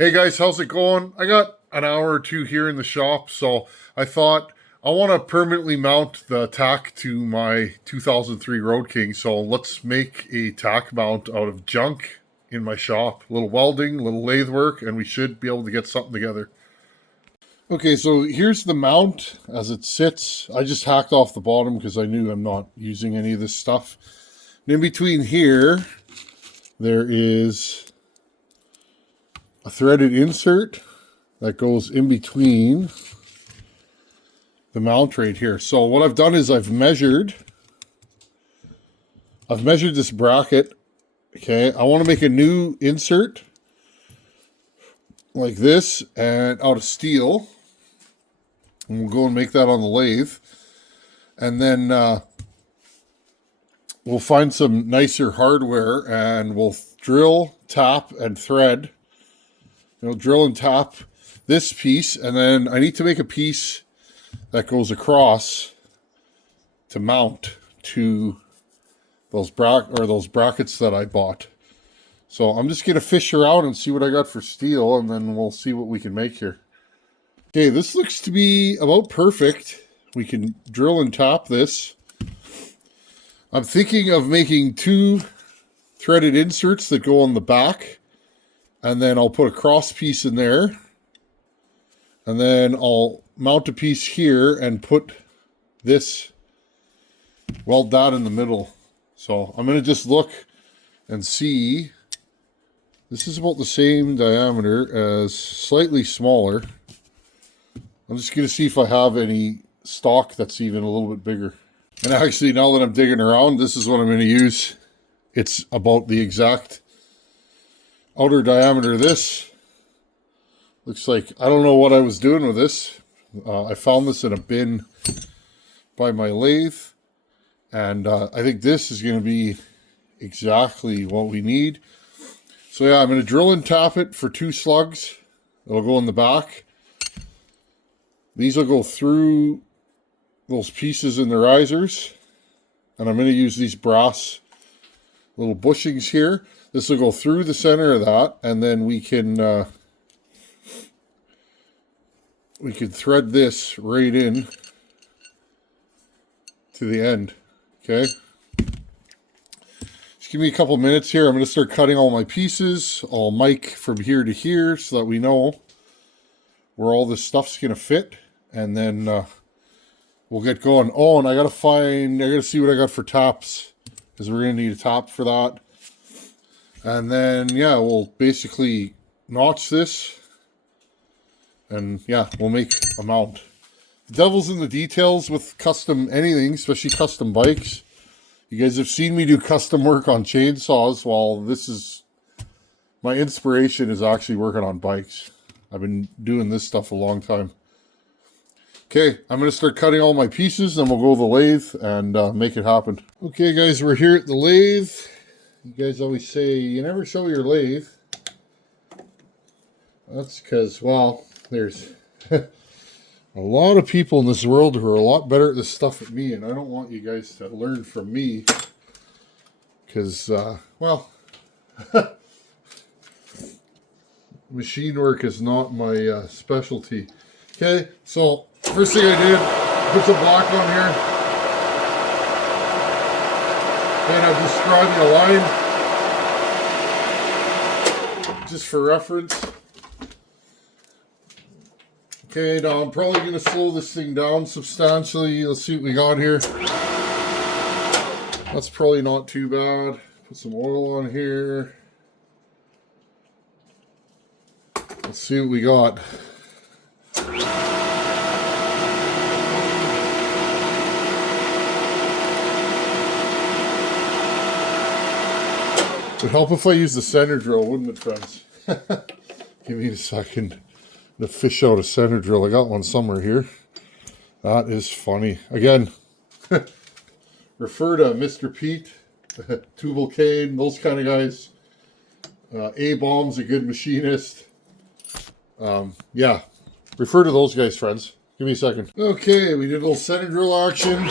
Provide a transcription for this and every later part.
Hey guys, how's it going? I got an hour or two here in the shop, so I thought I want to permanently mount the Tach to my 2003 Road King. So let's make a Tach mount out of junk in my shop. A little welding, a little lathe work, and we should be able to get something together. Okay, so here's the mount as it sits. I just hacked off the bottom because I knew I'm not using any of this stuff. And in between here, there is a threaded insert that goes in between the mount right here. So what I've done is I've measured this bracket. Okay, I want to make a new insert like this and out of steel. And we'll go and make that on the lathe. And then we'll find some nicer hardware and we'll drill, tap, and thread. Drill and tap this piece, and then I need to make a piece that goes across to mount to those brackets that I bought. So I'm just gonna fish around and see what I got for steel, and then we'll see what we can make here. Okay, this looks to be about perfect. We can drill and tap this. I'm thinking of making two threaded inserts that go on the back. And then I'll put a cross piece in there. And then I'll mount a piece here and put this, weld that in the middle. So I'm going to just look and see. This is about the same diameter as slightly smaller. I'm just going to see if I have any stock that's even a little bit bigger. And actually, now that I'm digging around, this is what I'm going to use. It's about the exact outer diameter of this. Looks like, I don't know what I was doing with this. I found this in a bin by my lathe. And I think this is going to be exactly what we need. So yeah, I'm going to drill and tap it for 2 slugs. It'll go in the back. These will go through those pieces in the risers. And I'm going to use these brass little bushings here. This will go through the center of that, and then we can thread this right in to the end. Okay. Just give me a couple minutes here. I'm going to start cutting all my pieces. I'll mic from here to here so that we know where all this stuff's going to fit, and then we'll get going. Oh, and I got to see what I got for taps, because we're going to need a tap for that. And then, yeah, we'll basically notch this. And, yeah, we'll make a mount. The devil's in the details with custom anything, especially custom bikes. You guys have seen me do custom work on chainsaws. While this is... my inspiration is actually working on bikes. I've been doing this stuff a long time. Okay, I'm going to start cutting all my pieces, then we'll go to the lathe and make it happen. Okay, guys, we're here at the lathe. You guys always say, you never show your lathe. That's because, well, there's a lot of people in this world who are a lot better at this stuff than me, and I don't want you guys to learn from me. Because, well, machine work is not my specialty. Okay, so first thing I did, put some block on here. And I've just drawn a line just for reference. Okay, now I'm probably going to slow this thing down substantially. Let's see what we got here. That's probably not too bad. Put some oil on here. Let's see what we got. It would help if I used the center drill, wouldn't it, friends? Give me a second to fish out a center drill. I got one somewhere here. That is funny. Again, refer to Mr. Pete, Tubal Kane, those kind of guys. A-Bomb's a good machinist. Yeah, refer to those guys, friends. Give me a second. Okay, we did a little center drill action.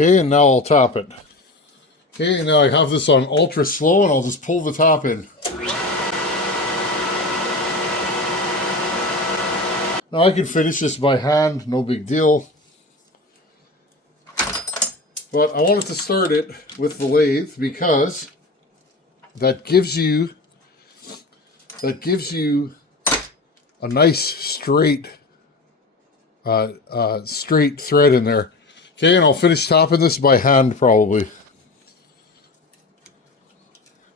Okay, and now I'll tap it. Okay, now I have this on ultra slow, and I'll just pull the top in. Now I can finish this by hand, no big deal. But I wanted to start it with the lathe because that gives you a nice straight thread in there. Okay, and I'll finish topping this by hand probably.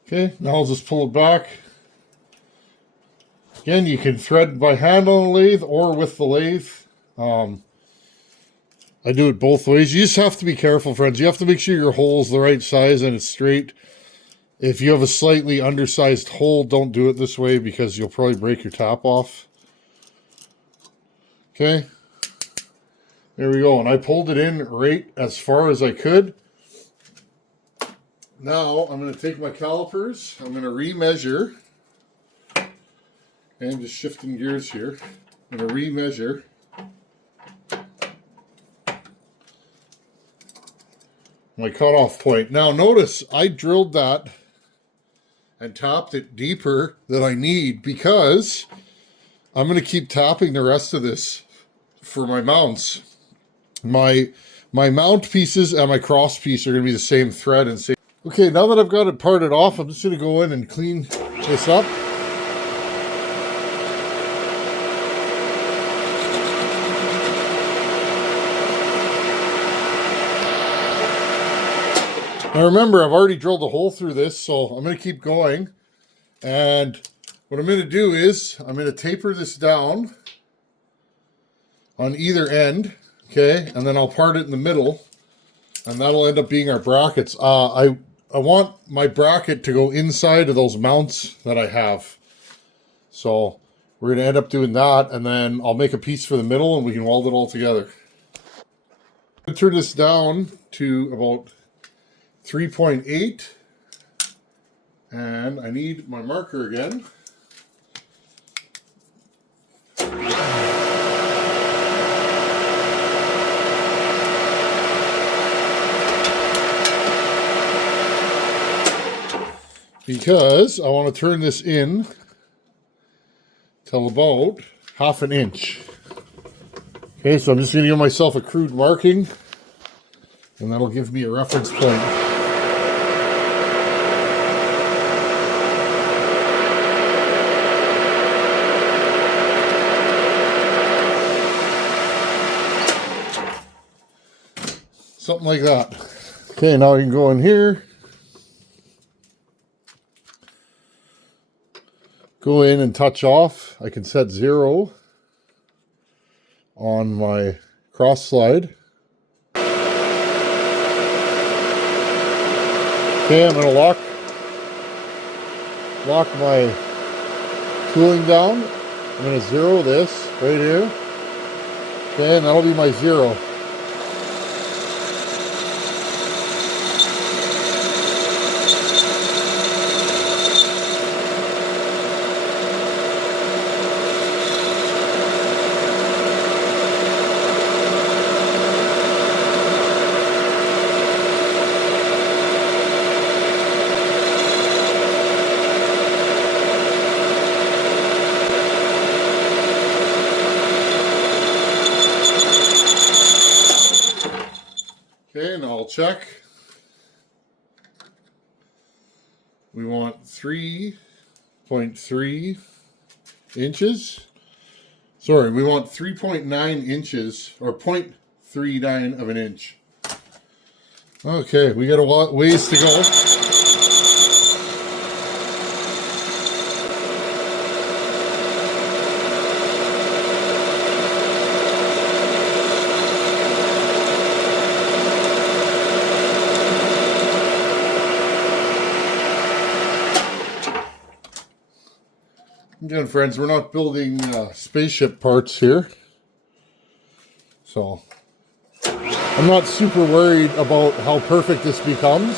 Okay, now I'll just pull it back. Again, you can thread by hand on the lathe or with the lathe. I do it both ways. You just have to be careful, friends. You have to make sure your hole's the right size and it's straight. If you have a slightly undersized hole, don't do it this way because you'll probably break your tap off. Okay. There we go. And I pulled it in right as far as I could. Now I'm going to take my calipers. I'm going to remeasure. And just shifting gears here. I'm going to remeasure. My cutoff point. Now notice I drilled that and tapped it deeper than I need because I'm going to keep tapping the rest of this for my mounts. My mount pieces and my cross piece are going to be the same thread and same. Okay, now that I've got it parted off, I'm just going to go in and clean this up. Now remember, I've already drilled a hole through this, so I'm going to keep going. And what I'm going to do is I'm going to taper this down on either end, okay? And then I'll part it in the middle, and that'll end up being our brackets. I want my bracket to go inside of those mounts that I have. So we're going to end up doing that, and then I'll make a piece for the middle, and we can weld it all together. I'm going to turn this down to about 3.8, and I need my marker again. Because I want to turn this in till about 1/2 inch. Okay, so I'm just going to give myself a crude marking, and that'll give me a reference point. Something like that. Okay, now I can go in here. Go in and touch off. I can set 0 on my cross slide. Okay, I'm going to lock my tooling down. I'm going to 0 this right here. Okay, and that'll be my 0. Okay, now I'll check. We want 3.3 inches. Sorry, we want 3.9 inches, or 0.39 of an inch. Okay, we got a ways to go. Again, friends, we're not building spaceship parts here, so I'm not super worried about how perfect this becomes.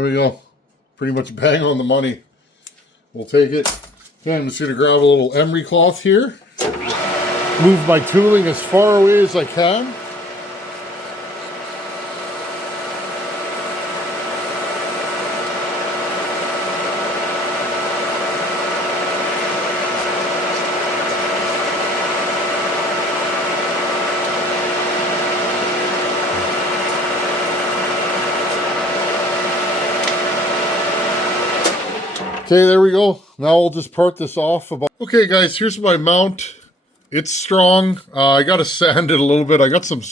There we go. Pretty much bang on the money. We'll take it. Okay, I'm just going to grab a little emery cloth here. Move my tooling as far away as I can. Okay, there we go. Now we'll just part this off. Okay, guys, here's my mount. It's strong. I got to sand it a little bit. I got some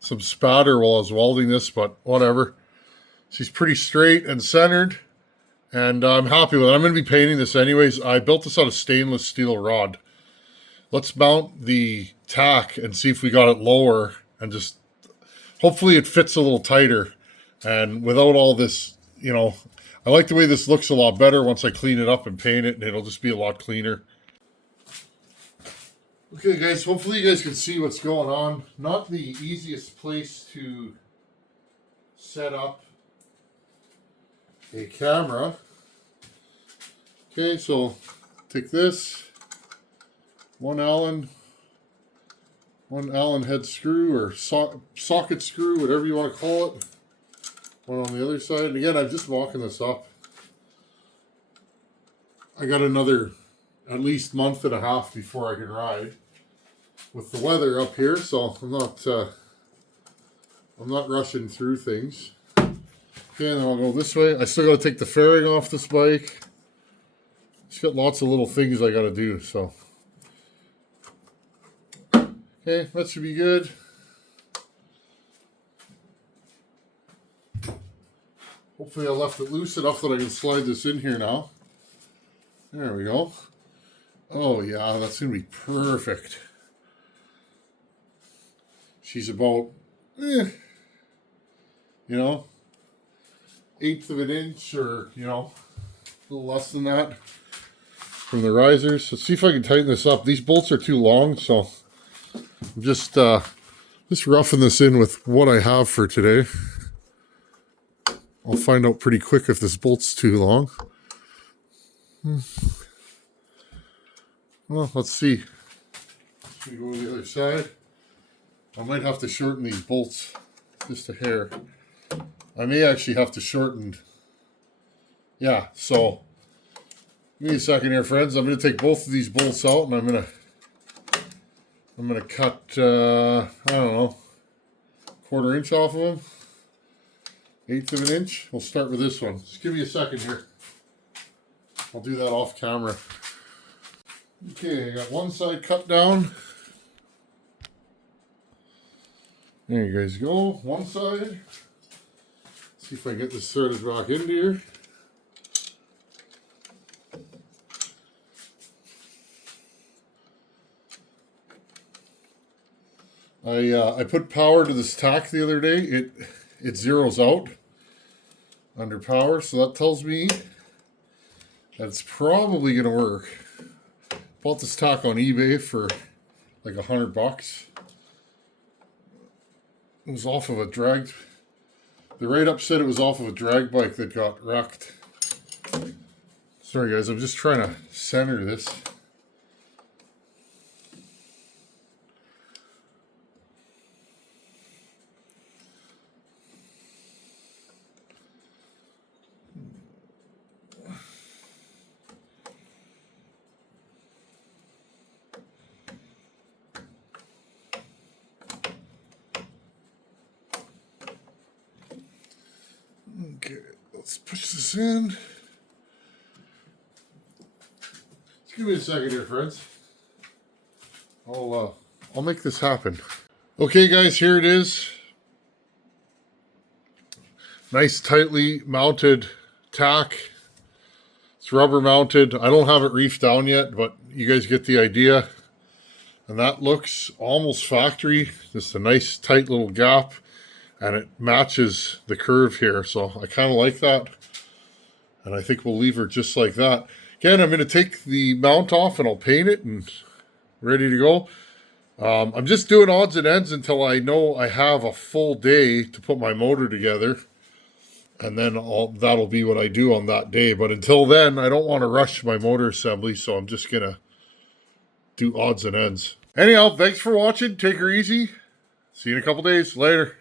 spatter while I was welding this, but whatever. She's pretty straight and centered, and I'm happy with it. I'm going to be painting this anyways. I built this out of stainless steel rod. Let's mount the Tach and see if we got it lower, and just hopefully it fits a little tighter. And without all this, you know, I like the way this looks a lot better once I clean it up and paint it, and it'll just be a lot cleaner. Okay, guys, hopefully you guys can see what's going on. Not the easiest place to set up a camera. Okay, so take this, one Allen head screw or socket screw, whatever you want to call it. One on the other side. And again, I'm just walking this up. I got another at least month and a half before I can ride with the weather up here, so I'm not rushing through things. Okay, and then I'll go this way. I still got to take the fairing off this bike. It's got lots of little things I got to do, so. Okay, that should be good. Hopefully I left it loose enough that I can slide this in here now. There we go. Oh yeah, that's going to be perfect. She's about, you know, 1/8 of an inch, or, you know, a little less than that from the risers. Let's see if I can tighten this up. These bolts are too long, so I'm just roughing this in with what I have for today. I'll find out pretty quick if this bolt's too long. Well, let's see. Should we go to the other side? I might have to shorten these bolts just a hair. I may actually have to shorten. Yeah, so give me a second here, friends. I'm going to take both of these bolts out, and I'm going to cut, I don't know, 1/4 inch off of them. 1/8 of an inch. We'll start with this one. Just give me a second here. I'll do that off camera. Okay, I got one side cut down. There you guys go. One side. See if I can get this threaded back into here. I put power to this Tach the other day. It zeroes out under power, so that tells me that it's probably going to work. Bought this Tach on eBay for like $100. It was off of a drag. The write-up said it was off of a drag bike that got wrecked. Sorry guys, I'm just trying to center this. Okay, let's push this in. Just give me a second here, friends. I'll make this happen. Okay, guys, here it is. Nice, tightly mounted Tach. It's rubber mounted. I don't have it reefed down yet, but you guys get the idea. And that looks almost factory. Just a nice, tight little gap. And it matches the curve here, so I kind of like that. And I think we'll leave her just like that. Again, I'm going to take the mount off and I'll paint it and ready to go. I'm just doing odds and ends until I know I have a full day to put my motor together. And then that'll be what I do on that day. But until then, I don't want to rush my motor assembly, so I'm just going to do odds and ends. Anyhow, thanks for watching. Take her easy. See you in a couple days. Later.